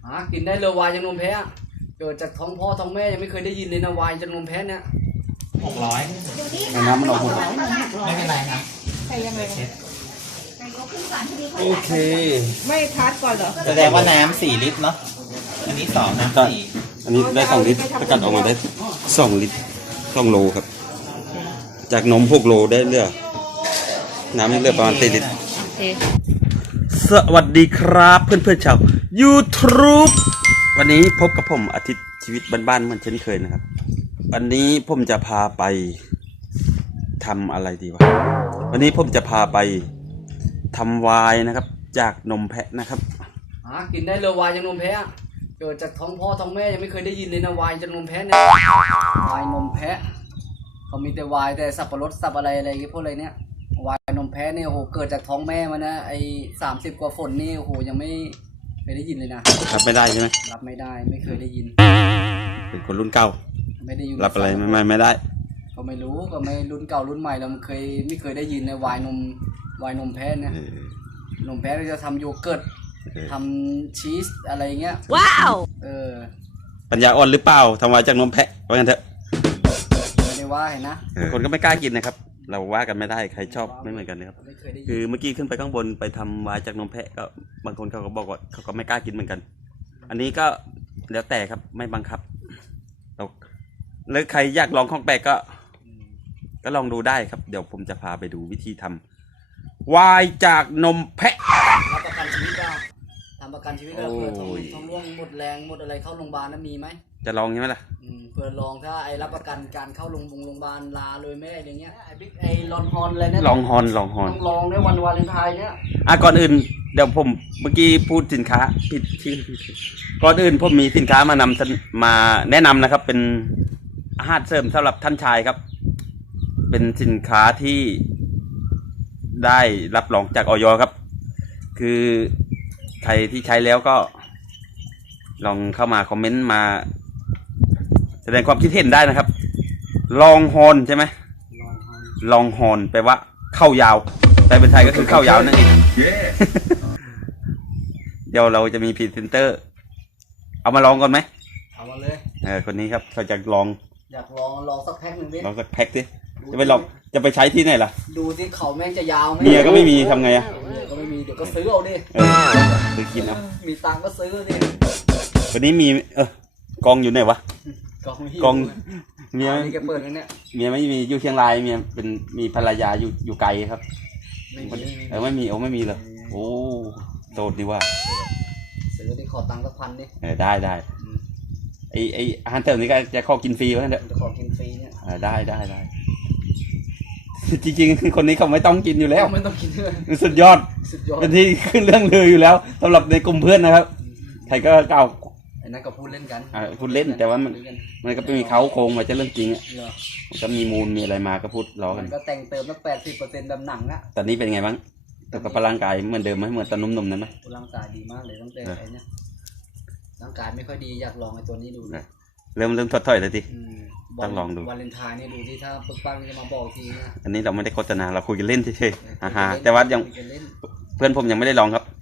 กินได้เลยวายจากนมแพะเกิดจากท้องพ่อท้องแม่ยังไม่เคยได้ยินเลยนะวายจากนมแพะเนี่ย 600น้ำมันออกหมดไม่เป็นไรครับใส่ยังไงโอเคไม่ทัดก่อนเหรอแสดงว่าน้ำ4 ลิตรเนาะอันนี้2น้ำ4 อันนี้ได้2 ลิตรสกัดออกมาได้2 ลิตร2 โลครับจากนม6 โลได้เลือน้ำนี่เลือประมาณ4 ลิตรสวัสดีครับเพื่อนๆชาว YouTube วันนี้พบกับผมอาทิตย์ชีวิตบ้านๆเหมือนเช่นเคยนะครับวันนี้ผมจะพาไปทำอะไรดีวะวันนี้ผมจะพาไปทำไวน์นะครับจากนมแพะนะครับกินได้เลยวายจากนมแพะเกิดจากท้องพ่อท้องแม่ยังไม่เคยได้ยินเลยนะวายจากนมแพะเนี่ยวายนมแพะเขามีแต่วายแต่สับปะรดสับอะไรพวกอะไรเนี่ยวายนมแพะเนี่ยโอ้โหเกิดจากท้องแม่มานะไอ้30 กว่าฝนนี่โอ้โหยังไม่ได้ยินเลยนะรับไม่ได้ใช่ไหมรับไม่ได้ไม่เคยได้ยินเป็นคนรุ่นเก่าไม่ได้ยินรับอะไรไม่ได้ก็ไม่รู้ก็ไม่รุ่นเก่ารุ่นใหม่เราไม่เคยได้ยินในวายนมแพะเนี่ยนมแพะเราจะทำโยเกิร์ตทำชีสอะไรเงี้ยว้าวปัญญาอ่อนหรือเปล่าทำไวน์จากนมแพะว่ากันเถอะไม่ได้ว่าเห็นนะคนก็ไม่กล้ากินนะครับเราว่ากันไม่ได้ใครชอบไม่เหมือนกันนะครับคือเมื่อกี้ขึ้นไปข้างบนไปทำไวน์จากนมแพะก็บางคนเขาก็บอกว่าเขาก็ไม่กล้ากินเหมือนกันอันนี้ก็แล้วแต่ครับไม่บังคับแล้วใครอยากลองของแปลกก็ลองดูได้ครับเดี๋ยวผมจะพาไปดูวิธีทำไวน์จากนมแพะรับประกันชีวิตได้ทำประกันชีวิตได้เผื่อท้องร่วงหมดแรงหมดอะไรเข้าโรงพยาบาลนั้นมีไหมจะลองใช่ไหมล่ะเผื่อลองถ้าไอ้รับประกันการเข้าโรงพยาบาลลาเลยไม่ได้อย่างเงี้ยไอ้ลอนฮอนอะไรเนี่ยลองฮอนต้องลองในวันวาเลนไทน์เนี่ยก่อนอื่นเดี๋ยวผมเมื่อกี้พูดสินค้าผิดชื่อก่อนอื่นผมมีสินค้ามมาแนะนำนะครับเป็นอาหารเสริมสำหรับท่านชายครับเป็นสินค้าที่ได้รับรองจากอย.ครับคือใครที่ใช้แล้วก็ลองเข้ามาคอมเมนต์มาแสดงความคิดเห็นได้นะครับลองฮอนใช่ไหมลองฮอนแปลว่าเข้ายาวแต่เป็นไทยก็คือเข้ายาวนั่นเอง เดี๋ยวเราจะมีพรีเซนเตอร์เอามาลองก่อนไหมเอามาเลยคนนี้ครับเขาจะลองอยากลองสักแพ็คหนึ่งดิลองสักแพ็คสิจะไปลองจะไปใช้ที่ไหนล่ะดูที่เขาแม่งจะยาวไหมเมียก็ไม่มีทำไงเมียก็ไม่มีเดี๋ยวก็ซื้อเอาดิซื้อกินเอามีตังก็ซื้อดิวันนี้มีกองอยู่ไหนวะกองเมียนี่แกเปิดแล้วเนี่ยเมียไม่มีอยู่เชียงรายเมียมีภรรยาอยู่ไกลครับไม่มีเลยโอ้โตดดีว่าซื้อดิขอตังค์สัก1,000ดิได้ไออาหารเสริมนี้ก็จะขอกินฟรีวะเนี่ยจะขอกินฟรีเนี่ยได้จริงๆคนนี้เขาไม่ต้องกินอยู่แล้วไม่ต้องกินเลยสุดยอดเป็นที่ขึ้นเรื่องลืออยู่แล้วสำหรับในกลุ่มเพื่อนนะครับใครก็กล่าวไอ้นั่นก็พูดเล่นกันพูดเล่นแต่ว่ามันก็มีเขาโครงมาจะเรื่องจริงอ่ะก็มีมูลมีอะไรมาก็พูดล้อกันก็แต่งเติมตั้ง80%แบบหนังอะตอนนี้เป็นไงบ้างแต่กับร่างกายเหมือนเดิมไหมเหมือนตอนนุ่มๆนั้นไหมร่างกายดีมากเลยตั้งแต่ไอ้นี่ร่างกายไม่ค่อยดีอยากลองไอ้ตัวนี้ดูเริ่มถอยเลยทีต้องลองดูวาเลนไทน์นี่ดูที่ถ้าปึ๊กปังจะมาบอกทีนะอันนี้เราไม่ได้โฆษณาเราคุยกันเล่นเฉยๆแต่ว่ายังเพื่อนผมยังไม่ได้ลองครับ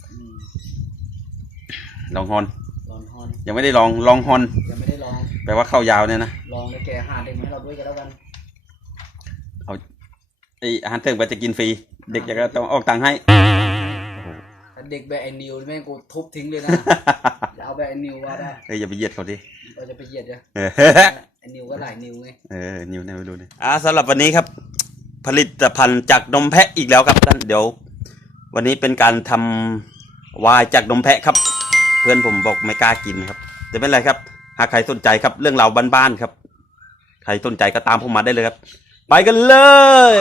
ลองฮอนยังไม่ได้ลองฮอนยังไม่ได้ลองแปลว่าเข้ายาวเนี่ยนะลองแล้วแกหาเด็กให้เราด้วยกันแล้วกันเอาไออาหารเสริมก็จะกินฟรีเด็กจะก็ต้องออกตังค์ให้เด็กแบบไอ้นิวแม่งกูทุบทิ้งเลยนะอย่าเอาแบบไอ้นิวว่าได้อย่าไปเหยียดเขาดิเราจะไปเหยียดเนี่ยไอ้นิวก็หลายนิวไงนิวไม่รู้เนี่ยสำหรับวันนี้ครับผลิตภัณฑ์จากนมแพะอีกแล้วครับท่านเดี๋ยววันนี้เป็นการทำไวน์จากนมแพะครับเพื่อนผมบอกไม่กล้ากินครับจะไม่เป็นไรครับหากใครสนใจครับเรื่องราวบ้านๆครับใครสนใจก็ตามผมมาได้เลยครับไปกันเลย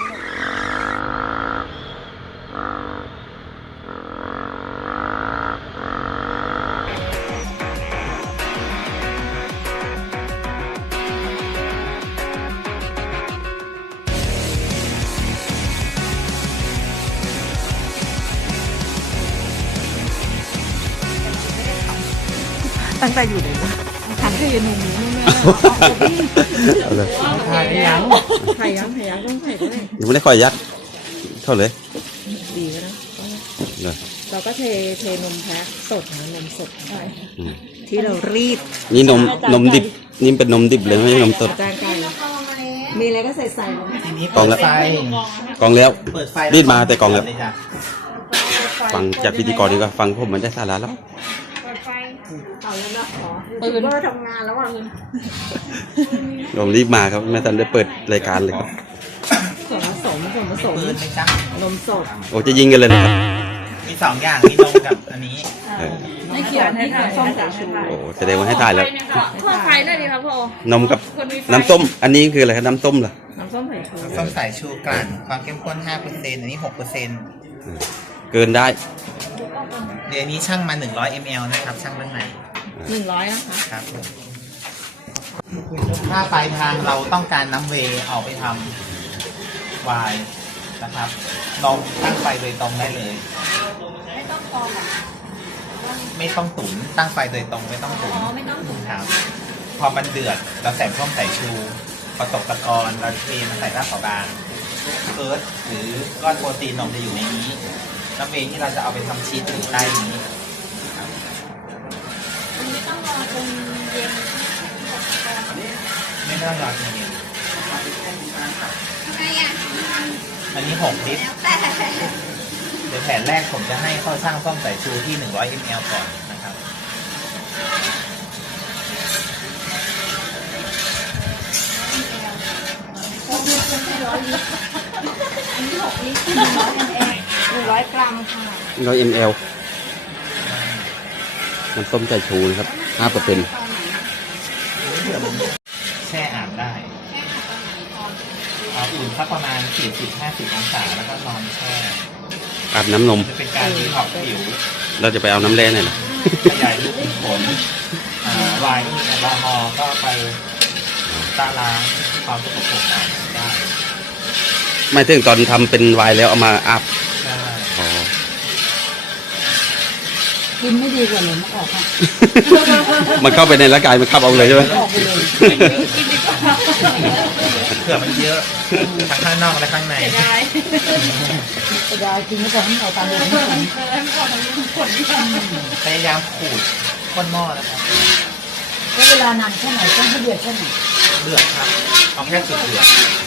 ตั้งแต่อยู่ในฉันเคยอยู่ในนี้แม่ถ่ายยังต้องถ่ายได้ยังไม่ได้คอยยัดเท่าเลยดีแล้วนะเราก็เทนมแพะสดนะนมสดใช่ที่เรารีดนี่นมดิบนี่เป็นนมดิบเลยไม่ใช่นมสดจานไก่มีอะไรก็ใส่ลงไปทีนี้กล่องเปิละดไฟกล่องแล้วเปิดไฟรีดมาแต่กล่องแล้วเลยจ้ะฟังจากพิธีกรดีกว่าฟังผมมันได้สาระแล้วตื่นว่าทำงานแล้วอ่ะผมรีบมาครับแม่ทันได้เปิดรายการเลยครับส่วนผสมปืนไหมจ๊ะนมสดโอ้จะยิงกันเลยนะครับมีสองอย่างมีนมกับอันนี้เออไม่เกี่ยวให้ถ่ายส้มสายชูโอ้แสดงว่าให้ถ่ายแล้วทั่วไฟหน่อยดีครับพ่อนมกับน้ำส้ม อันนี้คืออะไรครับน้ำส้มเหรอน้ำส้มสายชูส้มสายชูกลั่นความเข้มข้น 5%อันนี้ 6% เกินได้เดี๋ยวนี้ช่างมา100 ml นะครับช่างด้านใน 100นะคะครับผมถ้าปลายทางเราต้องการน้ำเวย์เอาไปทำไวน์นะครับลองตั้งไฟโดยตรงได้เลย ไม่ต้องตุ๋นตั้งไฟโดยตรงไม่ต้องตุ๋นไม่ต้องตุ๋นครับพอมันเดือดเราใส่ส้มสายชูพอตกตะกอนเราเทมันใส่รากผักบางเอิร์ธหรือก้อนโปรตีนนมจะอยู่ในนี้น้ำเวย์ที่เราจะเอาไปทำชีสอยู่ใต้นี้ครับไม่ต้องรอจนเย็นไม่ต้องรอจนเย็นทำไมอ่ะอันนี้6 ลิตรแต่เดี๋ยวแผนแรกผมจะให้เข้าช่างส้มสายชูที่100 ml ก่อนนะครับ 100 กรัมค่ะ 100 ml น้ำส้มใจชูนะครับ 5% แช่อ่างได้อุ่นสักประมาณ 40-50 องศาแล้วก็นอนแช่อาบน้ำนมจะเป็นการดีท็อกซ์ผิวเราจะไปเอาน้ำแร่ไหนล่ะขยายรูขุมขนวายที่มีแอลกอฮอล์ก็ไปตาล้างความสกปรกออกได้ไม่ถึงตอนทำเป็นไวน์แล้วเอามาอาบใช่อ๋อกินไม่ดีกว่าหนูมาออกค่ะมันเข้าไปในร่างกายมันขับเอาเลยใช่ไหมออกไปเลยเผื่อมันเยอะทั้งข้างนอกและข้างในกระดาษกินไม่พอให้เอาตามเลยพยายามขูดก้นหม้อนะครับแล้วเวลานานแค่ไหนต้องให้เดือดแค่ไหนเดือดครับเอาแค่สุดเดือด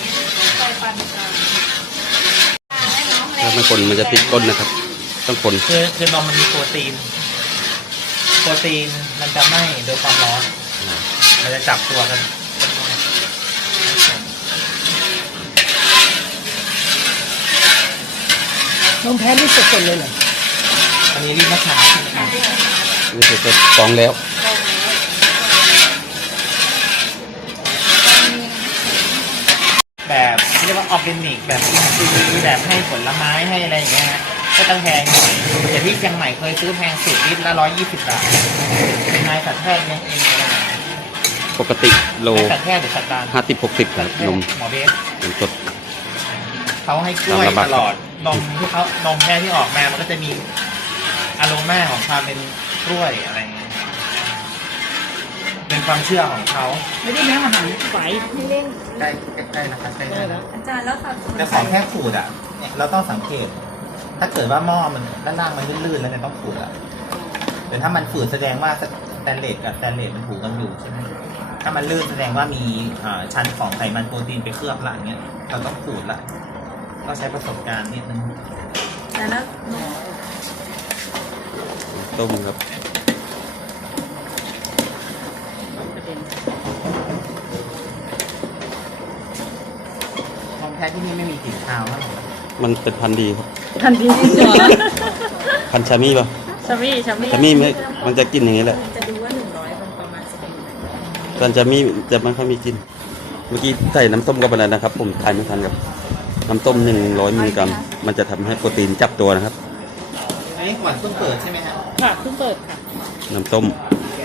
ถ้าไม่คนมันจะติดก้นนะครับ ต้องคนคือนมมันมีโปรตีน โปรตีนมันจะไหม้โดยความร้อน มันจะจับตัวกันนมแพ้นี่สดๆเลยเหรออันนี้รีบมะพร้าวใช่ไหมครับนี่คือจะกรองแล้วแบบเรียกว่าออร์แกนิกแบบอินทรีย์แบบให้ผลไม้ให้อะไรอย่างเงี้ยฮะก็ต้องแพงหน่อยแต่ที่เชียงใหม่เคยซื้อแพงสุดลิตรละ120 บาทเป็นนายสัตวแพทย์เลี้ยงเองอะไรอย่างเงี้ยปกติโลนายสัตวแพทย์หรือสัตว์ดาน 50-60ครับนมหมอเบสนมสดเขาให้กล้วยตามระบาดตลอดนมที่เขานมแม่ที่ออกมามันก็จะมีอารมาของความเป็นกล้วยอะไรอย่างเงี้ยเป็นความเชื่อของเขาไม่ได้แม้อาหารไหวใกล้ใกล้นะครับใกล้แล้วอาจารย์แล้วค่ะแต่ของแค่ขูดอ่ะเนี่ยเราต้องสังเกต ถ้าเกิดว่าหม้อมันด้านล่างมันลื่นๆแล้วเนี่ยต้องขูดอ่ะแต่ถ้ามันฝืดแสดงว่าสแตนเลสกับสแตนเลสมันถูกกันอยู่ใช่ไหมถ้ามันลื่นแสดงว่ามีชั้นของไขมันโปรตีนไปเคลือบละอย่างเงี้ยเราต้องขูดละก็ใช้ประสบการณ์นิดนึงแต่แล้วต้มครับของแท้ที่นี่ไม่มีกลิ่นคาวนะมันเป็นพันธุ์ดีครับทันทีพันธุ์ชามี่ป่ะชามี่ชามี่ไม่มันจะกินอย่างนี้แหละจะดูว่า100มันประมาณ11 ตอนชามี่จะไม่ค่อยมีกิน เมื่อกี้ใส่น้ำส้มเข้าไปแล้วนะครับ ผมทานไม่ทันครับ น้ำส้ม100 มิลลิกรัม มันจะทำให้โปรตีนจับตัวนะครับอันนี้ขวัญเพิ่งเปิดใช่ไหมฮะค่ะเพิ่งเปิดค่ะน้ำส้ม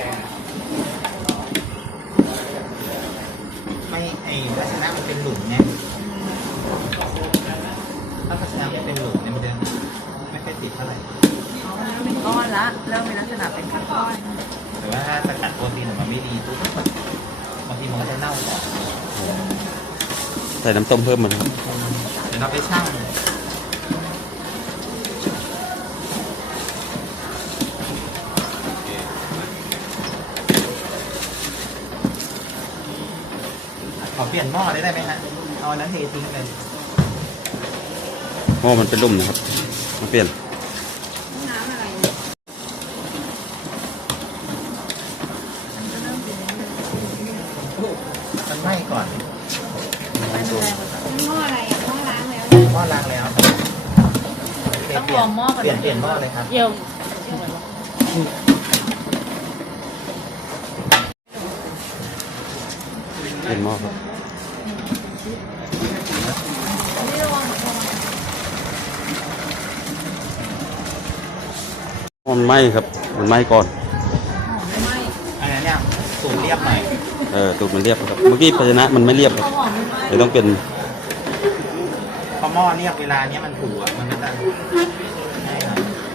ไม่ไอ้ภาชนะมันเป็นหลุมไงถ้าภาชนะไม่เป็นหลุมเนี่ยมันจะไม่ค่อยติดเท่าไหร่เป็นก้อนละเริ่มเป็นลักษณะเป็นก้อนแต่ว่าถ้าสกัดโปรตีนออกมาไม่ดีปุ๊บบางทีมันก็จะเน่าก่อนใส่น้ำส้มเพิ่มมันครับเดี๋ยวเราไปชั่งขอเปลี่ยนหม้อได้ไหมฮะเอาอันนั้นเททิ้งเลยหม้อมันเป็นลุ่มนะครับมาเปลี่ยนน้ำอะไรมันไหม้ก่อนหม้ออะไรอ่ะหม้อล้างแล้วหม้อล้างแล้วต้องวอร์มหม้อก่อนเปลี่ยนหม้อเลยครับเยี่ยมเปลี่ยนหม้อครับมันไหม้ครับมันไหม้ก่อนอันนั้นเนี่ยสูตรเรียบหน่อยตูดมันเรียบครับเมื่อกี้ภาชนะมันไม่เรียบครับเลยต้องเป็นพอหม้อเรียบเวลาเนี้ยมันถูอ่ะมันก็จะง่ายหน่อย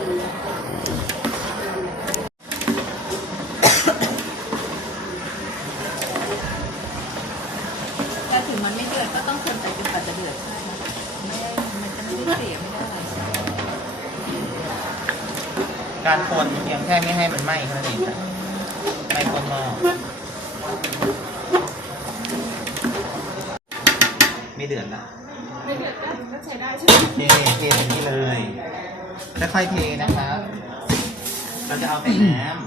แต่ถึงมันไม่เดือดก็ต้องคนใจจนกว่าจะเดือดใช่ไหมไม่ได้มันจะไม่ได้เสียไม่ได้อะไรการคนเพียงแค่ไม่ให้มันไหม้เท่านั้นเองครับไม่คนหม้อไม่เดือดละไม่เดือดก็ใช้ได้ใช่ไหมเทอย่างนี้เลยค่อยๆเทนะครับเราจะเอาแต่น้ำ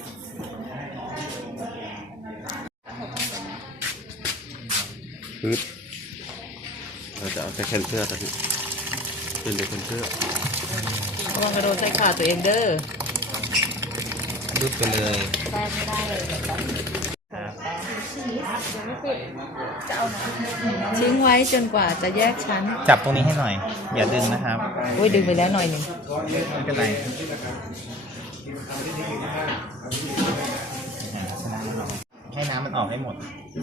พืชเราจะเอาแต่แคนเสื้อตอนนี้เป็นแต่แคนเสื้อระวังกระโดดใส่ขาตัวเองเด้อดึบไปเลยได้ไม่ได้เลยครับทิ้งไว้จนกว่าจะแยกชั้นจับตรงนี้ให้หน่อย อย่าดึงนะครับอุ้ยดึงไปแล้วหน่อยหนึ่งไม่เป็นไรให้น้ำมันออกให้หมด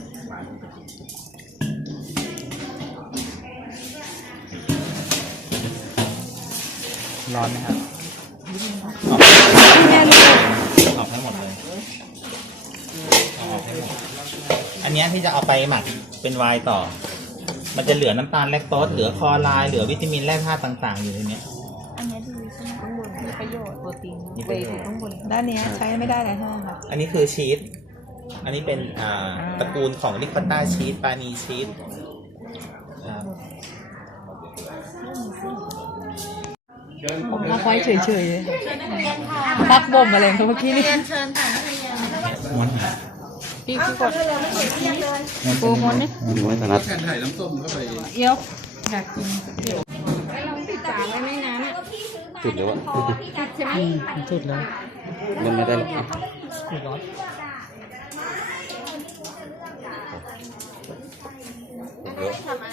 ร้อนไหมครับ ออกออกให้หมดเลยเอาออกให้หมด อันเนี้ยที่จะเอาไปหมักเป็นไวน์ต่อ มันจะเหลือน้ำตาลแลคโตสเหลือคลอไรด์เหลือวิตามินแร่ธาตุต่างๆ อยู่ในเนี้ยอันนี้ดีใช่ไหมข้างบนมีประโยชน์โปรตีนมีปเวระโยชน์ย์ข้างบนด้านเนี้ยใช้ไม่ได้เลยใช่ไหมคะอันนี้คือชีส อันนี้เป็นตระกูลของลิคอตต้าชีส ปานีชีสครับผมพักไว้เฉยๆเลยพักบ่มอะไรเขาเมื่อกี้นี่เชิญค่ะนักเรียนม้วนหาพี่กดปูม้วนนี่ดูไว้ถนัดเอี้ยวจุดเลยวะจุดแล้วมันไม่ได้หรอกอ่ะเยอะ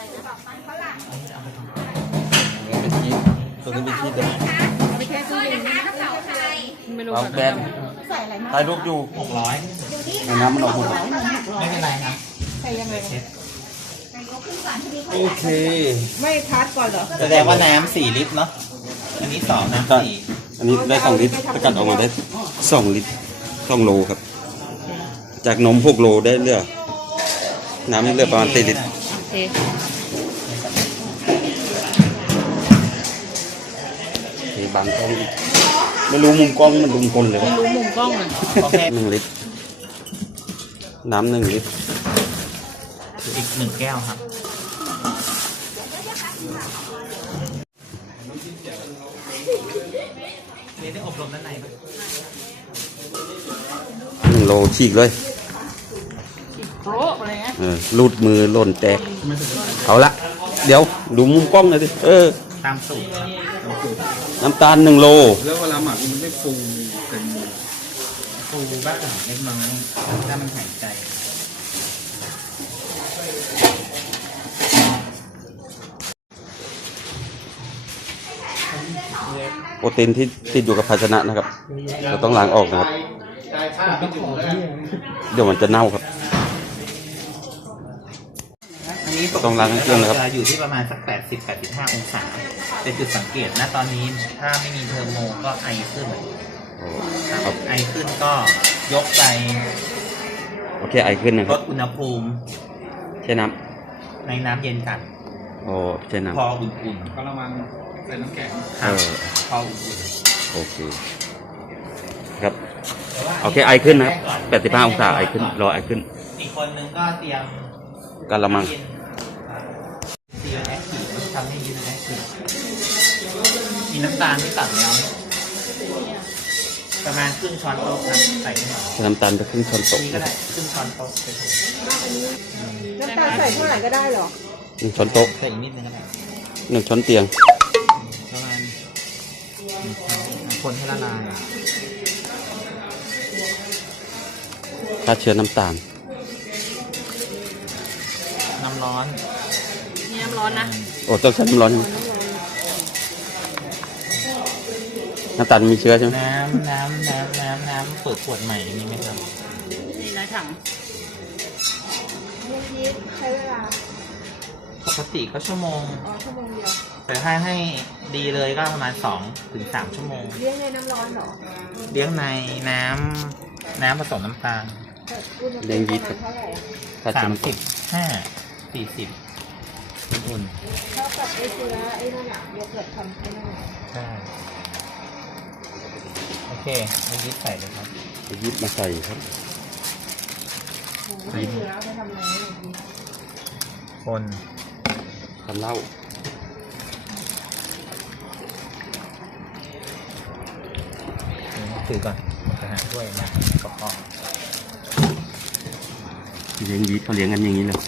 ตัวนี้เป็นชีสเดิมเอาแบนถ่ายรูปอยู่ 600 ในน้ำมันออกหมดไม่เป็นไรครับโอเคไม่ทัดก่อนเหรอแสดงว่าน้ำ4 ลิตรเนาะ อันนี้2น้ำ4 อันนี้ได้2 ลิตรสกัดออกมาได้2 ลิตร2 โลครับ จากนม6 โลได้เหลือน้ำเหลือประมาณ4 ลิตรโอเคบางกล้องไม่รู้มุมกล้องมันมุมคนเลยไม่รู้มุมกล้องอ่ะโอเค 1 ลิตร น้ำ1 ลิตรอีก1 แก้วครับ เรียนได้อบรมด้านในไหม 1 โลฉีกเลยโป๊ะอะไรเงี้ยรูดมือหล่นแตก เอาละ เดี๋ยวดูมุมกล้องหน่อยดิตามสูตรครับน้ำตาล1 โลแล้วเวลาหมักมันไม่ฟูเต็มฟูบ้างเล็กน้อยถ้ามันหายใจโปรตีนที่ติดอยู่กับภาชนะนะครับ เราต้องล้างออกนะครับ เดี๋ยวมันจะเน่าครับอันนี้ต้องล้างเครื่องนะครับจะอยู่ที่ประมาณสัก80-85 องศาแต่จุดสังเกตนะตอนนี้ถ้าไม่มีเทอร์โมก็ไอขึ้นครับไอขึ้นก็ยกไปโอเคไอขึ้นนะคลรับดอุณหภูมิใช้น้ในน้ำเย็นกันำโอ้ใช้น้ำพออุ่นกระมังใส่น้ำแข็งๆครับพออุ่นโอเค ครับ โอเคไอขึ้นนะครับ85 องศาไอขึ้น รอไอขึ้นอีกคนนึงก็เตรียมกะละมังซีแอคทีฟทำให้ยืนแอคทีฟมีน้ำตาลที่ตัดแล้ว ประมาณครึ่งช้อนโต๊ะครับใส่ให้หน่อยน้ำตาลไปครึ่งช้อนโต๊ะนี่ก็ได้ครึ่งช้อนโต๊ะไปถูกน้ำตาลใส่เท่าไหร่ก็ได้เหรอ 1 ช้อนโต๊ะใส่อีกนิดนึงก็ได้ 1 ช้อนเตียงประมาณคนให้ละลายฆ่าเชื้อน้ำตาลน้ำร้อนนี่น้ำร้อนนะโอ้ต้องใช้น้ำร้อนใช่ไหมน้ำตาลมีเชื้อใช่ไหมน้ำเปิดขวดใหม่มีไหมครับนี่นะถังเลี้ยงยีสต์ใช้เวลาปกติก็ชั่วโมงชั่วโมงเดียวแต่ถ้าให้ดีเลยก็ประมาณ2 ถึง 3 ชั่วโมงเลี้ยงในน้ำร้อนเหรอเลี้ยงในน้ำผสมน้ำตาลอุณหภูมิเลี้ยงยีสต์ประมาณเท่าไหร่ฆ่าเชื้อน้ำตาล 35 40อุ่นเท่ากับไอ้เชื้อไอ้นั่นอะโยเกิร์ตทำไอ้นั่นอะใช่โอเคเอายีสต์ใส่เลยครับเอายีสต์มาใส่ครับไอ้เชื้อไปทำอะไรเนี่ยยีสต์คนทำเหล้าถือก่อนจะหาถ้วยมาประกอบเลี้ยงยีสต์เขาเลี้ยงกันอย่างนี้เลย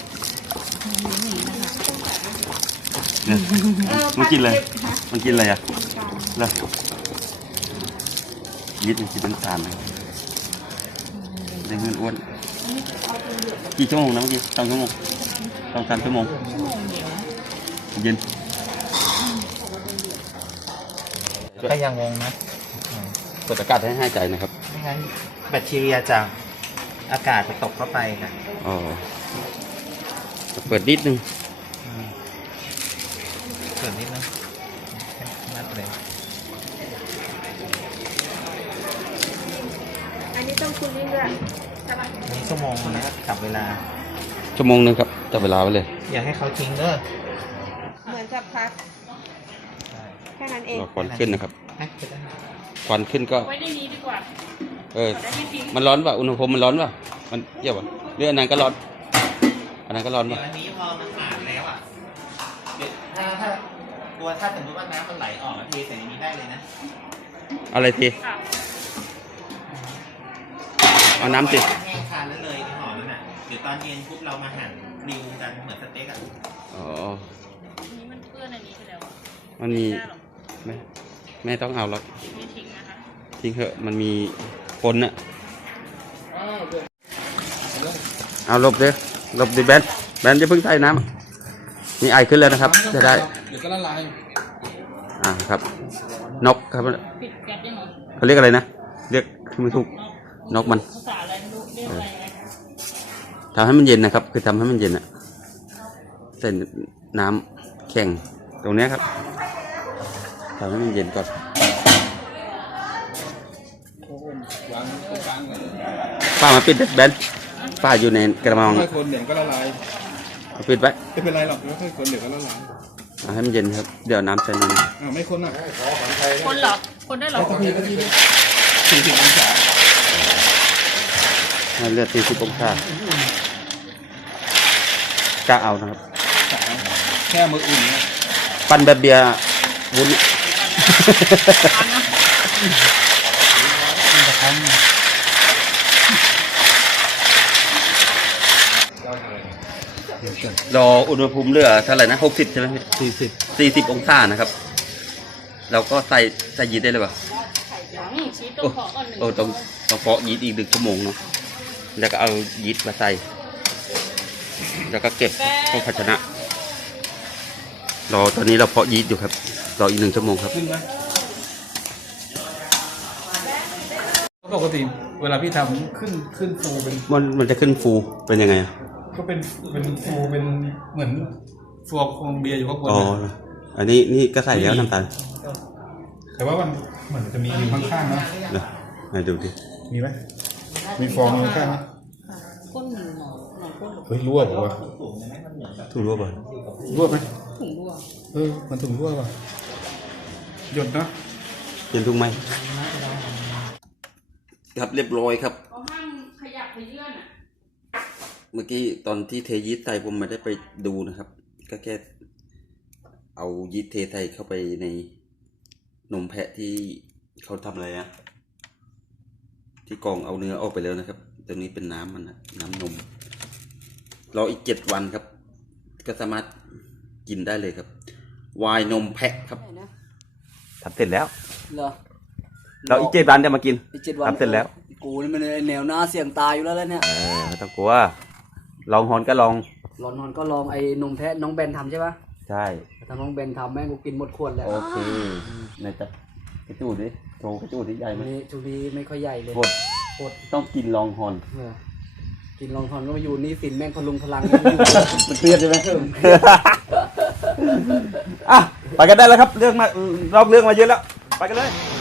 เนี่ยมันกินอะไรมันกินอะไรอ่ะแล้วยีสต์มันกินน้ำตาลเลยเลี้ยงเงินอ้วนกี่ชั่วโมงนะเมื่อกี้2 ชั่วโมง2-3 ชั่วโมงเย็นก็ยังงงนะเปิดอากาศให้หายใจนะครับไม่งั้นแบคทีเรียจากอากาศจะตกเข้าไปค่ะอ๋อเปิดนิดนึงเกิดนิดนึงนัดเลยอันนี้ต้องคุณเรื่อยใช่ไหมนี่ชั่วโมงนะกลับเวลา 1 ชั่วโมงนึงครับจับเวลาไว้เลยอย่าให้เขาทิ้งเด้อเหมือนกับพักแค่นั้นเองรอควันขึ้นนะครับให้ไปได้ควันขึ้นก็ไว้ในนี้ดีกว่าได้ไม่ทิ้งมันร้อนป่ะอุณหภูมิมันร้อนป่ะมันเกี่ยวป่ะเรื่องอันนั้นก็ร้อนอันนั้นก็ร้อนเดี๋ยป่ะวอันนี้พอมันผ่านแล้วอ่ะเดี๋ยวถ้ากลัวถ้าสมมติว่าน้ำมันไหลออกเทใส่ในนี้ได้เลยนะอะไรทีค่ะเอาน้ำสิแห้งทานแล้วเลยในห่อนั่นน่ะเดี๋ยวตอนเย็นปุ๊บเรามาหั่นริวกันเหมือนสเต็กอ่ะอ๋อนี่มันเปื้อนอันนี้ไปแล้วอะมันมีไม่ได้หรอกแม่ต้องเอาแล้วไม่ทิ้งนะคะทิ้งเถอะมันมีปนน่ะเอาหลบเลยหลบดิแบนจะเพิ่งใส่น้ำนี่ไอขึ้นแล้วนะครับจะได้เดี๋ยวก็ละลายครับนกครับปิดแก๊สยังไงเขาเรียกอะไรนะเรียกไม่ถูกนกมันภาษาอะไรไม่รู้เรียกอะไรนะทำให้มันเย็นนะครับ คือทำให้มันเย็นอะใส่น้ำแข็งตรงเนี้ยครับทำให้มันเย็นก่อนวางตรงกลางเลยป้ามาปิดแบนป้าอยู่ในกระมังค่อยคนเดี๋ยวก็ละลายเอาปิดไว้ไม่เป็นไรหรอกค่อยคนเดี๋ยวก็ละลายเอาให้มันเย็นครับเดี๋ยวน้ำใส่ในนี้ไม่คนอ่ะคนเหรอ คนได้เหรอ 40 องศาให้เลือด40 องศากล้าเอานะครับแค่มืออุ่นนะปั้นแบบเบียร์วุ้น รออุณหภูมิเหลือเท่าไหร่นะ60ใช่ไหม40องศานะครับ เราก็ใส่ยีสต์ได้เลยป่ะชีสต้องขอก่อนหนึ่งต้องเพาะยีสต์อีก1 ชั่วโมงเนาะแล้วก็เอายีสต์มาใส่แล้วก็เก็บเข้าภาชนะรอตอนนี้เราเพาะยีสต์อยู่ครับรออีก1 ชั่วโมงครับขึ้นไหมปกติเวลาพี่ทำขึ้นฟูเป็นมันจะขึ้นฟูเป็นยังไงอะก็เป็นฟูเป็นเหมือนฟองของเบียร์อยู่ข้างบนอ๋อนะอันนี้นี่ก็ใส่แล้วน้ำตาลแต่ว่ามันเหมือนจะมีอยู่ข้างๆนะเดี๋ยวให้ดูดิมีไหมมีฟองอยู่ข้างๆไหมก้นหนึ่งหนอก้นเฮ้ยรั่วเหรอวะถูกรู้ป่ะรั่วไหมถุงรั่วมันถุงรั่วป่ะหยดเนาะเห็นถูกไหมครับเรียบร้อยครับเขาห้ามขยับขยื่นอ่ะเมื่อกี้ตอนที่เทยีสต์ใส่ผมไม่ได้ไปดูนะครับ ก็แค่เอายีสต์เทใส่เข้าไปในนมแพะที่เขาทำอะไรนะที่กรองเอาเนื้อออกไปแล้วนะครับตรงนี้เป็นน้ำมันนะน้ำนมรออีก7 วันครับ ก็สามารถกินได้เลยครับไวน์นมแพะครับทำเสร็จแล้วเหรอเราอีก7 วันจะมากินอีก7 วันทำเสร็จแล้วกูนี่มันแนวหน้าเสี่ยงตายอยู่แล้วเนี่ยไม่ต้องกลัว ลองฮอนก็ลองหลอนนอนก็ลองไอ้นมแพะน้องเบนทำใช่ปะใช่ถ้าน้องเบนทำแม่งกูกินหมดขวดแล้วโอเคในจับกระจูดดิโชว์กระจูดดิใหญ่ไหมนี่ชูดีไม่ค่อยใหญ่เลยโคตรโคตรต้องกินลองฮอนเออกินลองทอนก็มาอยู่นี่สินแม่งพลุงพลังมันเครียดใช่ไหม อ่ะไปกันได้แล้วครับ เรื่องมาเรื่องมาเยอะแล้ว ไปกันเลย